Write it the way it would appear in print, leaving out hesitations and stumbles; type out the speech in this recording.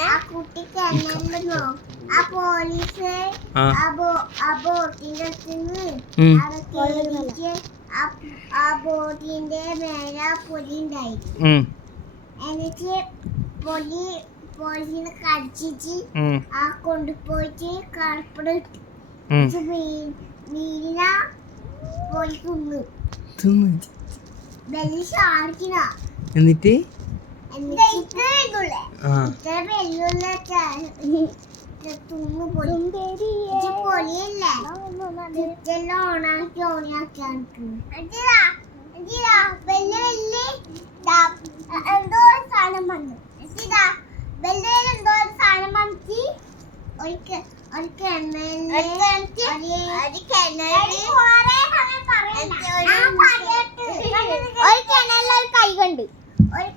ആ കുട്ടി കിണറിലോ ആ പോലീസ് ആ ബോട്ടിന്റെ അടുത്തുനിന്ന് ആ ബോട്ടിന്റെ മേലെ പൊലി ഉണ്ടായി. എന്നിട്ട് പോലീസിനെ കടിച്ചിട്ട് ആ കൊണ്ടുപോയിട്ട് കടപ്പുറം ഇട്ടു. മീനിന പോലീസ് തിന്നു വെള്ളി ഷാർക്കിന. എന്നിട്ട് എന്തോ സാധനം വന്നു. എന്തോ സാധനം വന്നിട്ട് ഒരു കിണറിൽ കൈ കണ്ട് ഒരു